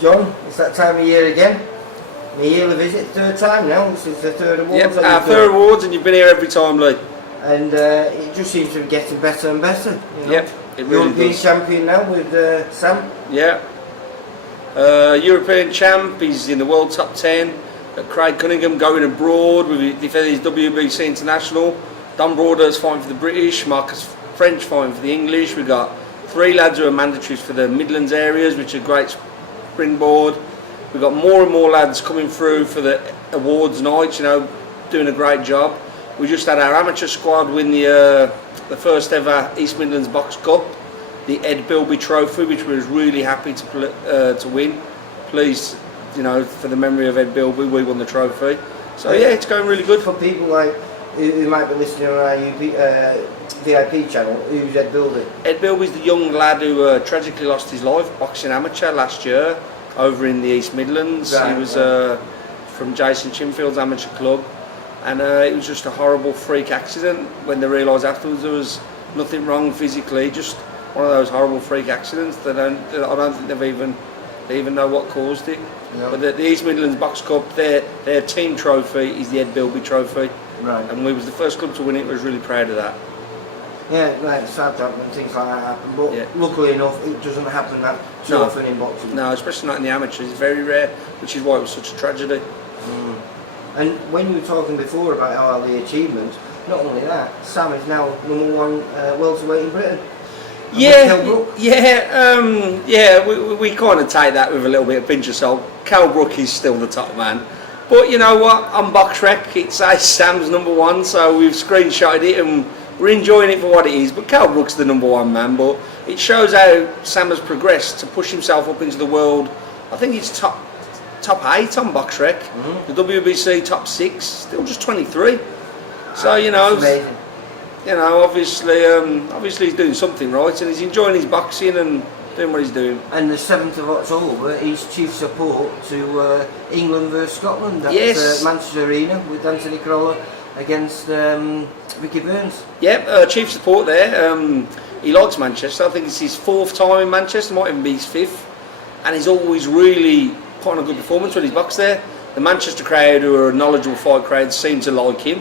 John, it's that time of year again. My yearly visit, third time now. This is the third awards. Yep, our third awards, and you've been here every time, Lee. And it just seems to be getting better and better. You know? Yep, it really European does. champion now with Sam. Yeah. European champ, he's in the world top 10. Craig Cunningham going abroad, with defending his WBC international. Don Broadhurst fighting for the British, Marcus French fighting for the English. We've got 3 lads who are mandatories for the Midlands areas, which are great springboard. We've got more and more lads coming through for the awards nights, you know, doing a great job. We just had our amateur squad win the first ever East Midlands Box Cup, the Ed Bilby Trophy, which we was really happy to win. Pleased, you know, for the memory of Ed Bilby, we won the trophy. So yeah, it's going really good. For people like who might be listening on our VIP channel, who's Ed Bilby? Ed Bilby's the young lad who tragically lost his life boxing amateur last year over in the East Midlands. Right, he was from Jason Chinfield's amateur club, and it was just a horrible freak accident. When they realised afterwards there was nothing wrong physically, just one of those horrible freak accidents that I don't think they even know what caused it. No. But the East Midlands Box Cup, their team trophy is the Ed Bilby Trophy, Right. and we was the first club to win it. We was really proud of that. Yeah, like it's sad that when things like that happen, but Yeah. luckily enough, it doesn't happen that too No. often in boxing. No, especially not in the amateurs. It's very rare, which is why it was such a tragedy. And when you were talking before about all the achievements, not only that, Sam is now #1 welterweight in Britain. We kind of take that with a little bit of pinch of salt. Cal Brook is still the top man. But you know what, on BoxRec it says Sam's #1, so we've screenshotted it and we're enjoying it for what it is. But Cal Brook's the #1 man, but it shows how Sam has progressed to push himself up into the world. I think he's top 8 on BoxRec, the WBC top 6, still just 23. So you know, it's amazing. You know, obviously he's doing something right, and he's enjoying his boxing and doing what he's doing. And the 7th of October, he's chief support to England versus Scotland at Yes. Manchester Arena with Anthony Crolla against Ricky Burns. Yep, chief support there. He likes Manchester. I think it's his 4th time in Manchester, might even be his 5th, and he's always really put on a good performance when he's boxed there. The Manchester crowd, who are a knowledgeable fight crowd, seem to like him.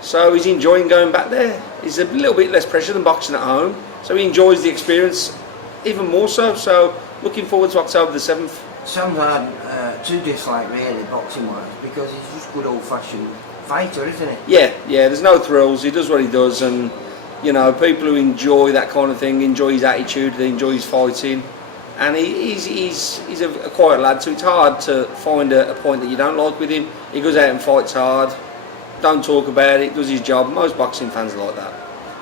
So he's enjoying going back there. He's a little bit less pressure than boxing at home, so he enjoys the experience even more so. So looking forward to October the 7th. Sam's had two dislikes really, boxing wise, because he's just good old fashioned fighter, isn't he? Yeah, there's no thrills. He does what he does, and you know, people who enjoy that kind of thing enjoy his attitude, they enjoy his fighting, and he's a quiet lad, so it's hard to find a point that you don't like with him. He goes out and fights hard, don't talk about it, does his job. Most boxing fans are like that.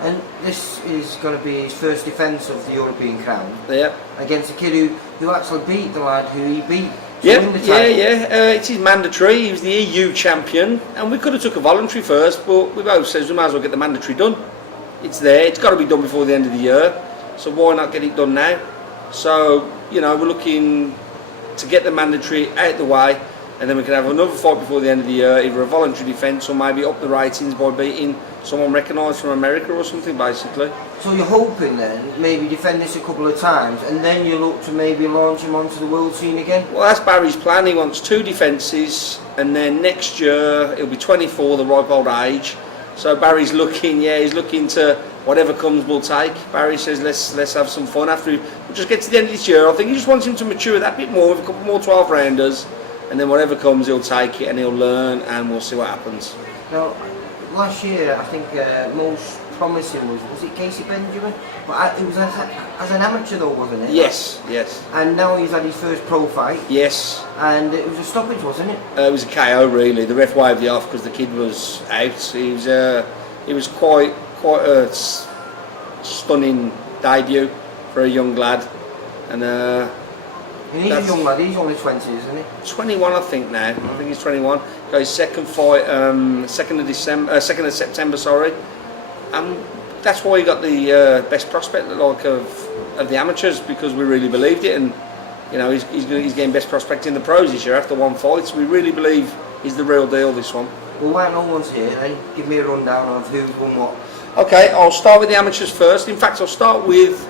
And this is going to be his first defence of the European crown. Yeah. Against a kid who actually beat the lad who he beat to win the title. It's his mandatory. He was the EU champion, and we could have took a voluntary first, but we both said we might as well get the mandatory done. It's there. It's got to be done before the end of the year. So why not get it done now? So you know, we're looking to get the mandatory out the way, and then we can have another fight before the end of the year, either a voluntary defence or maybe up the ratings by beating someone recognised from America or something, basically. So you're hoping then, maybe defend this a couple of times, and then you look to maybe launch him onto the world scene again? Well, that's Barry's plan. He wants 2 defences, and then next year he'll be 24, the ripe old age. So Barry's looking, he's looking to whatever comes we'll take. Barry says let's have some fun after we'll just get to the end of this year. I think he just wants him to mature that bit more with a couple more 12 rounders, and then whatever comes he'll take it and he'll learn, and we'll see what happens. Now, last year I think most promising was it Casey Benjamin? But it was as an amateur though, wasn't it? Yes. And now he's had his first pro fight. Yes. And it was a stoppage, wasn't it? It was a KO really. The ref waved it off because the kid was out. He was quite a stunning debut for a young lad, and he's a young lad. He's only 20, isn't he? 21, I think now. I think he's 21. Got his second fight, 2nd of September. Sorry, and that's why he got the best prospect of the amateurs, because we really believed it, and you know he's getting best prospect in the pros this year after one fight. So we really believe he's the real deal, this one. Well, while no one's here, then give me a rundown of who's won what. Okay, I'll start with the amateurs first. In fact, I'll start with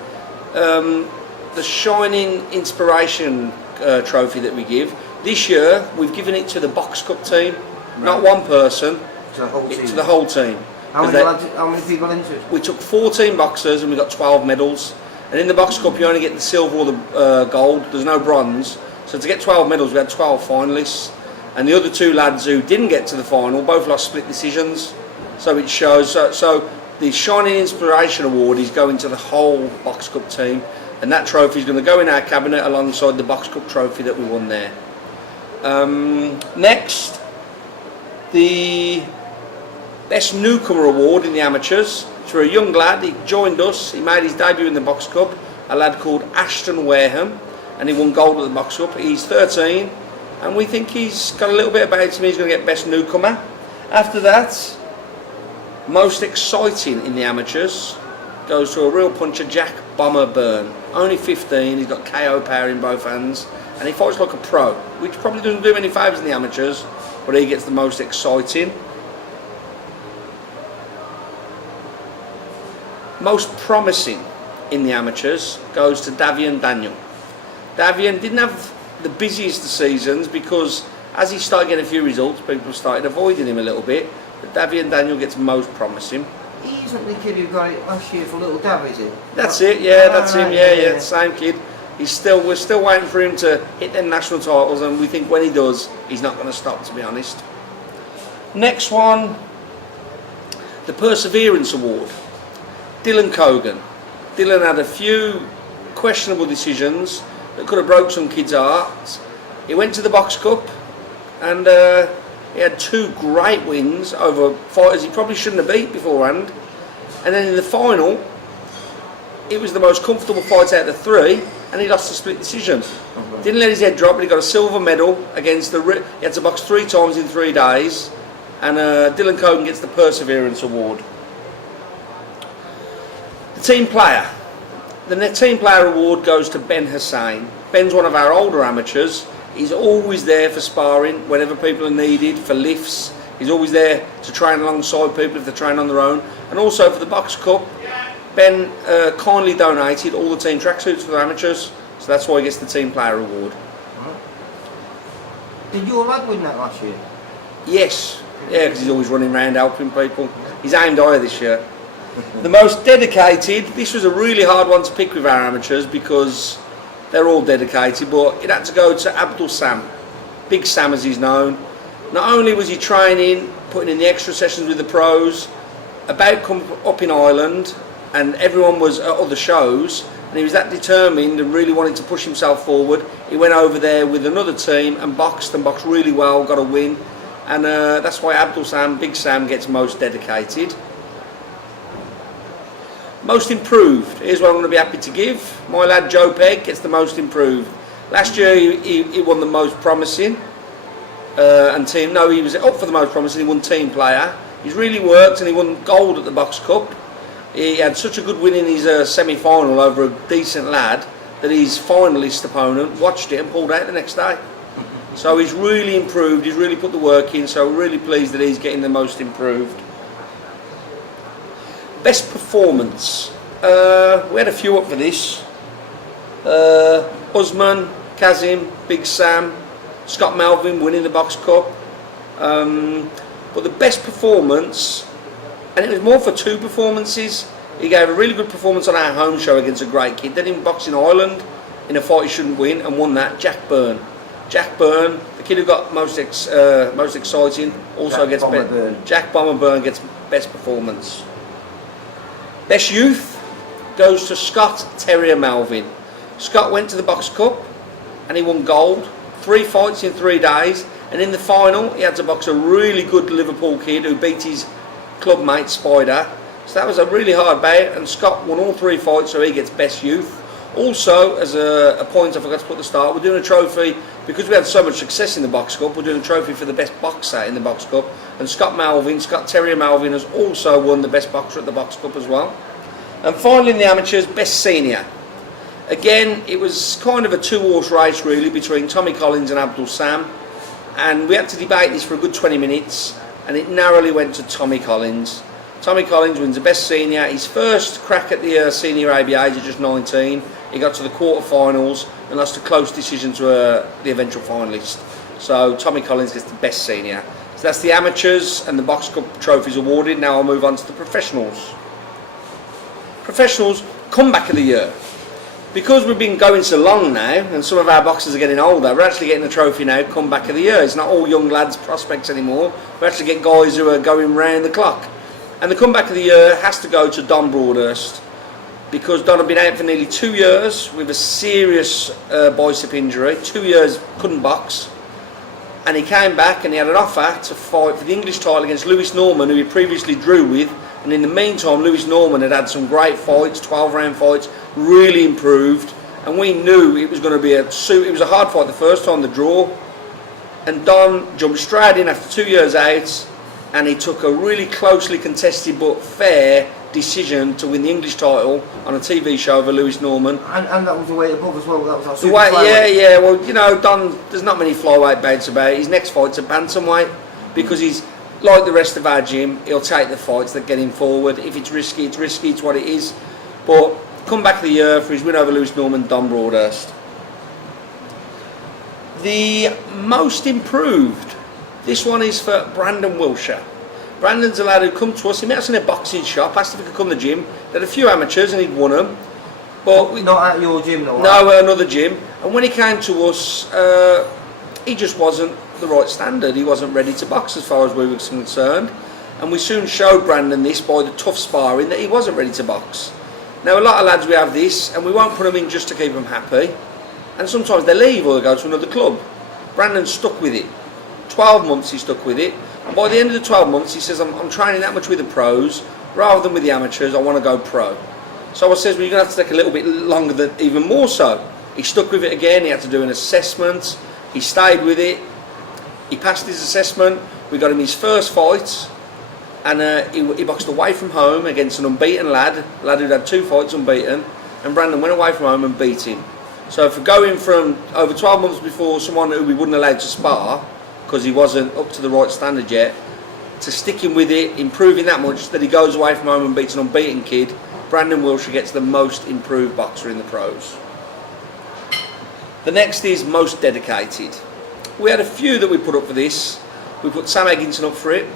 the shining inspiration trophy that we give. This year we've given it to the Box Cup team, not one person, to the whole team. to the whole team. How many people entered? We took 14 boxers and we got 12 medals. And in the Box Cup you only get the silver or the gold, there's no bronze. So to get 12 medals we had 12 finalists. And the other two lads who didn't get to the final both lost split decisions. So it shows, so the Shining Inspiration Award is going to the whole Box Cup team. And that trophy is going to go in our cabinet alongside the Box Cup trophy that we won there. Next, the Best Newcomer Award in the amateurs. It's for a young lad. He joined us. He made his debut in the Box Cup. A lad called Ashton Wareham, and he won gold at the Box Cup. He's 13, and we think he's got a little bit about him. He's going to get Best Newcomer. After that, Most Exciting in the amateurs goes to a real puncher, Jack Bomber Byrne. Only 15. He's got KO power in both hands, and he fights like a pro, which probably doesn't do any favours in the amateurs, but he gets the Most Exciting. Most Promising in the amateurs goes to Davian Daniel. Davian didn't have the busiest of seasons because as he started getting a few results, people started avoiding him a little bit, but Davian Daniel gets Most Promising. He isn't the kid who got it last year for Little Dav, is he? That's it, yeah, that's him, yeah, the same kid. We're still waiting for him to hit them national titles, and we think when he does, he's not going to stop, to be honest. Next one, the Perseverance Award. Dylan Cogan. Dylan had a few questionable decisions that could have broke some kids' hearts. He went to the Box Cup and he had 2 great wins over fighters he probably shouldn't have beat beforehand. And then in the final, it was the most comfortable fight out of the 3, and he lost a split decision. Didn't let his head drop, but he got a silver medal against he had to box 3 times in 3 days, and Dylan Cogan gets the Perseverance Award. The Team Player. The Team Player Award goes to Ben Hussain. Ben's one of our older amateurs. He's always there for sparring whenever people are needed, for lifts. He's always there to train alongside people if they're training on their own. And also for the Box Cup, Ben kindly donated all the team tracksuits for the amateurs, so that's why he gets the Team Player Award. Did your lad win that last year? Yes, yeah, because he's always running around helping people. He's aimed higher this year. The Most Dedicated, this was a really hard one to pick with our amateurs because they're all dedicated, but it had to go to Abdul Sam. Big Sam as he's known. Not only was he training, putting in the extra sessions with the pros, about come up in Ireland, and everyone was at other shows, and he was that determined and really wanted to push himself forward. He went over there with another team and boxed really well, got a win, and that's why Abdul Sam, Big Sam, gets Most Dedicated. Most Improved, here's what I'm going to be happy to give. My lad Jon Pegg gets the Most Improved. Last year he won the Most Promising and team. No, he was up for the Most Promising, he won Team Player. He's really worked and he won gold at the Box Cup. He had such a good win in his semi-final over a decent lad that his finalist opponent watched it and pulled out the next day. So he's really improved, he's really put the work in, so we're really pleased that he's getting the Most Improved. Best Performance. We had a few up for this. Usman, Kazim, Big Sam, Scott Melvin winning the Box Cup. But the best performance, and it was more for 2 performances. He gave a really good performance on our home show against a great kid. Then in boxing Ireland, in a fight he shouldn't win, and won that. Jack Byrne. Jack Byrne, the kid who got most exciting, also gets Jack Bomber Byrne gets best performance. Best Youth goes to Scott Terrier Melvin. Scott went to the Box Cup and he won gold. 3 fights in 3 days, and in the final he had to box a really good Liverpool kid who beat his club mate Spider. So that was a really hard bout, and Scott won all 3 fights, so he gets Best Youth. Also, as a point I forgot to put at the start, we're doing a trophy because we had so much success in the Box Cup. We're doing a trophy for the best boxer in the Box Cup, and Scott Terrier Melvin has also won the best boxer at the Box Cup as well. And finally in the amateurs, Best Senior. Again, it was kind of a 2-horse race really between Tommy Collins and Abdul Sam, and we had to debate this for a good 20 minutes, and it narrowly went to Tommy Collins. Tommy Collins wins the best senior. His first crack at the senior ABAs at just 19. He got to the quarterfinals and lost a close decision to the eventual finalist. So Tommy Collins gets the best senior. So that's the amateurs and the Box Cup trophies awarded. Now I'll move on to the professionals. Professionals, comeback of the year. Because we've been going so long now, and some of our boxers are getting older, we're actually getting a trophy now, comeback of the year. It's not all young lads, prospects anymore. We actually get guys who are going round the clock. And the comeback of the year has to go to Don Broadhurst, because Don had been out for nearly 2 years with a serious bicep injury. 2 years, couldn't box. And he came back and he had an offer to fight for the English title against Lewis Norman, who he previously drew with. And in the meantime, Lewis Norman had had some great fights, 12-round fights, really improved. And we knew it was going to be it was a hard fight the first time, the draw. And Don jumped straight in after 2 years out, and he took a really closely contested but fair decision to win the English title on a TV show over Lewis Norman. And that was the weight above as well. That was our super flyweight. Well, you know, Don, there's not many flyweight bouts about. His next fight's a bantamweight, because he's like the rest of our gym. He'll take the fights that get him forward. If it's risky, it's what it is. But comeback of the year for his win over Lewis Norman, Don Broadhurst. The most improved. This one is for Brandon Wilshire. Brandon's a lad who come to us. He met us in a boxing shop, asked if he could come to the gym. There had a few amateurs and he'd won them. But not at your gym, though? No, another gym. And when he came to us, he just wasn't the right standard. He wasn't ready to box as far as we were concerned. And we soon showed Brandon this by the tough sparring, that he wasn't ready to box. Now, a lot of lads, we have this, and we won't put them in just to keep them happy. And sometimes they leave or they go to another club. Brandon stuck with it. 12 months he stuck with it. And by the end of the 12 months, he says, I'm training that much with the pros, rather than with the amateurs, I want to go pro. So I says, well, you're going to have to take a little bit longer, than even more so. He stuck with it again, he had to do an assessment, he stayed with it, he passed his assessment, we got him his first fight, and he boxed away from home against an unbeaten lad who'd had 2 fights unbeaten, and Brandon went away from home and beat him. So for going from over 12 months before someone who we wouldn't allow to spar, because he wasn't up to the right standard yet, to sticking with it, improving that much that he goes away from home and beats an unbeaten kid, Brandon Wilshire gets the most improved boxer in the pros. The next is most dedicated. We had a few that we put up for this. We put Sam Egginson up for it,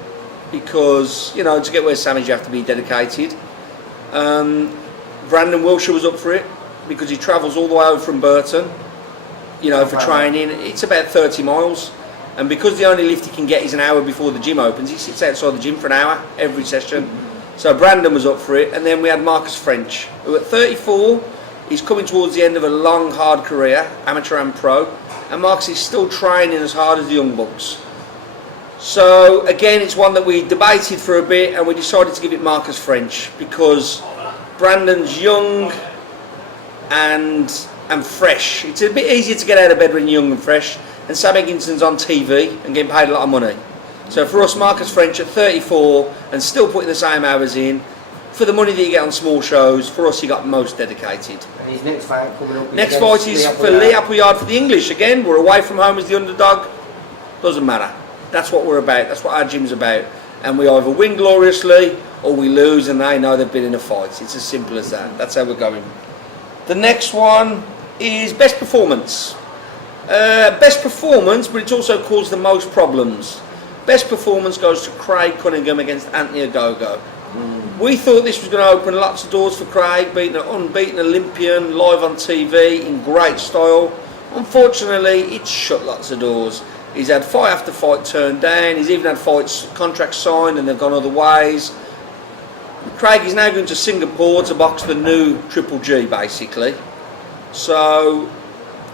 because, you know, to get where Sam is, you have to be dedicated. Brandon Wilshire was up for it, because he travels all the way over from Burton, you know, for training. It's about 30 miles. And because the only lift he can get is an hour before the gym opens, he sits outside the gym for an hour every session. So Brandon was up for it. And then we had Marcus French, who at 34, he's coming towards the end of a long, hard career, amateur and pro. And Marcus is still training as hard as the young bucks. So again, it's one that we debated for a bit, and we decided to give it Marcus French, because Brandon's young and fresh. It's a bit easier to get out of bed when you're young and fresh. And Sam Egginson's on TV and getting paid a lot of money. So for us, Marcus French at 34 and still putting the same hours in, for the money that you get on small shows, for us he got most dedicated. And his next fight coming up. Next fight is for Lee Appleyard for the English. Again, we're away from home as the underdog. Doesn't matter. That's what we're about. That's what our gym's about. And we either win gloriously or we lose, and they know they've been in a fight. It's as simple as that. That's how we're going. The next one is best performance. Best performance, but it's also caused the most problems. Best performance goes to Craig Cunningham against Anthony Ogogo. We thought this was going to open lots of doors for Craig, beating an unbeaten Olympian live on TV in great style. Unfortunately, it's shut lots of doors. He's had fight after fight turned down. He's even had fights, contracts signed, and they've gone other ways. Craig is now going to Singapore to box the new Triple G, basically. So,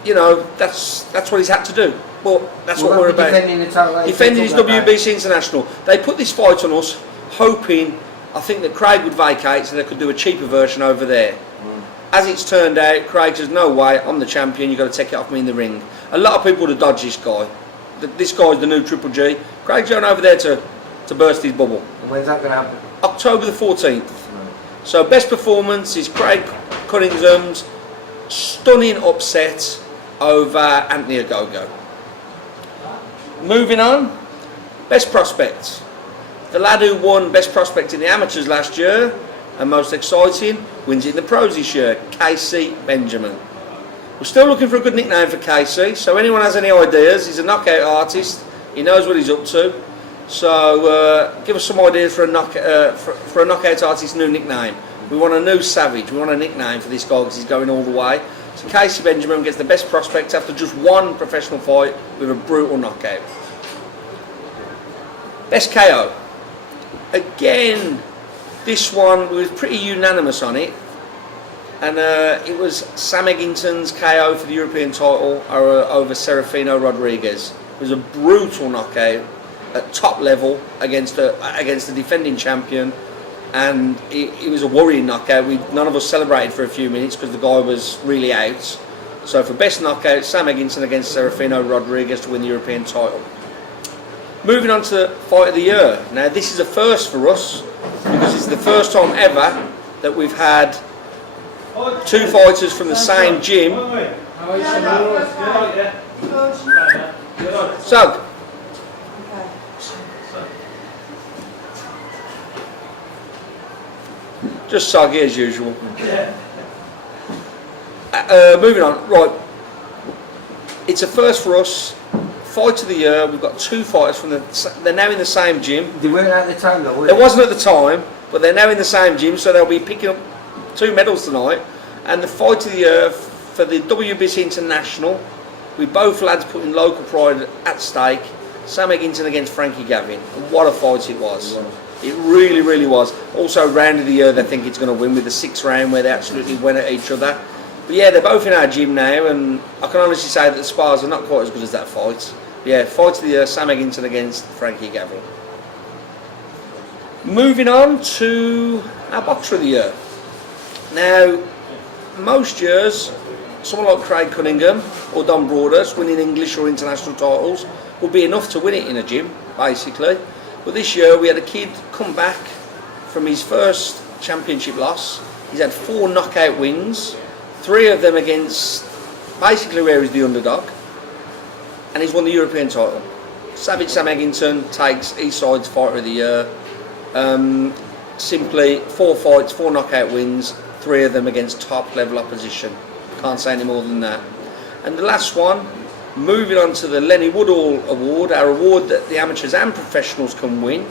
you know, that's what he's had to do. But that's what we're about. Defending his WBC International. They put this fight on us, hoping, I think, that Craig would vacate so they could do a cheaper version over there. As it's turned out, Craig says, no way, I'm the champion, you've got to take it off me in the ring. A lot of people would have dodged this guy. This guy's the new Triple G. Craig's going over there to burst his bubble. And when's that going to happen? October the 14th. So best performance is Craig Cunningham's stunning upset over Anthony Ogogo. Moving on, best prospects. The lad who won Best Prospect in the Amateurs last year, and most exciting, wins it in the Pros this year, Casey Benjamin. We're still looking for a good nickname for Casey, so anyone has any ideas, he's a knockout artist, he knows what he's up to, so give us some ideas for a knockout artist's new nickname. We want a new Savage, we want a nickname for this guy because he's going all the way. So Casey Benjamin gets the Best Prospect after just one professional fight with a brutal knockout. Best KO. Again, this one was pretty unanimous on it, and it was Sam Eggington's KO for the European title over Serafino Rodriguez. It was a brutal knockout at top level against the defending champion, and it was a worrying knockout. None of us celebrated for a few minutes because the guy was really out. So for best knockout, Sam Eggington against Serafino Rodriguez to win the European title. Moving on to Fight of the Year. Now this is a first for us because it's the first time ever that we've had two fighters from the same gym. So, just soggy as usual. Moving on, right. It's a first for us. Fight of the Year. We've got two fighters from they're now in the same gym. They weren't at the time though, were they? They wasn't at the time, but they're now in the same gym, so they'll be picking up 2 medals tonight. And the Fight of the Year for the WBC International, with both lads putting local pride at stake. Sam Eggington against Frankie Gavin. And what a fight it was. It really, really was. Also, round of the year, they think it's going to win with the 6th round where they absolutely went at each other. But yeah, they're both in our gym now, and I can honestly say that the spars are not quite as good as that fight. Yeah, Fight of the Year, Sam Eggington against Frankie Gavin. Moving on to our Boxer of the Year. Now, most years, someone like Craig Cunningham or Don Broaders winning English or international titles would be enough to win it in a gym, basically. But this year we had a kid come back from his first championship loss. He's had 4 knockout wins, 3 of them against basically where he's the underdog, and he's won the European title. Savage Sam Eggington takes Eastside's Fighter of the Year. Simply 4 fights, 4 knockout wins, 3 of them against top level opposition. Can't say any more than that. And the last one, moving on to the Lenny Woodall Award, our award that the amateurs and professionals can win.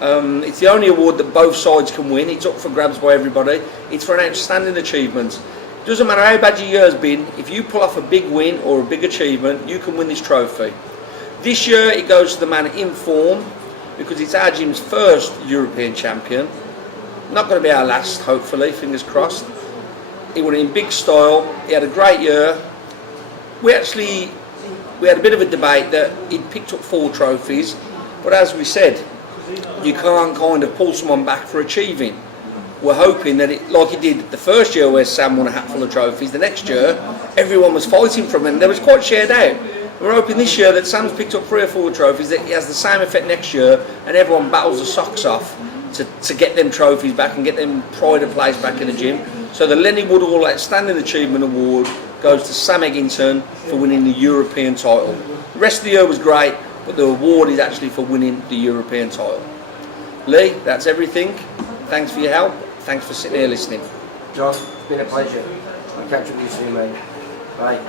It's the only award that both sides can win. It's up for grabs by everybody. It's for an outstanding achievement. Doesn't matter how bad your year's been, if you pull off a big win or a big achievement, you can win this trophy. This year it goes to the man in form, because it's our gym's first European champion. Not going to be our last, hopefully, fingers crossed. He won in big style, he had a great year. We had a bit of a debate that he'd picked up 4 trophies, but as we said, you can't kind of pull someone back for achieving. We're hoping that like he did the first year where Sam won a hatful of trophies, the next year everyone was fighting for him and they was quite shared out. We're hoping this year that Sam's picked up 3 or 4 trophies, that he has the same effect next year and everyone battles the socks off to get them trophies back and get them pride of place back in the gym. So the Lenny Woodall Outstanding Achievement Award goes to Sam Eggington for winning the European title. The rest of the year was great, but the award is actually for winning the European title. Lee, that's everything. Thanks for your help. Thanks for sitting here listening. John, it's been a pleasure. I'll catch up with you soon, mate. Bye.